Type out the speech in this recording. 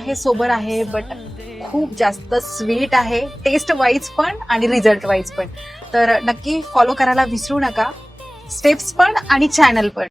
आहे, सोबर आहे, बट खूप जास्त स्वीट आहे, टेस्ट वाईज पण आणि रिझल्ट वाईज पण. तर नक्की फॉलो करायला विसरू नका, स्टेप्स पण आणि चॅनल पण.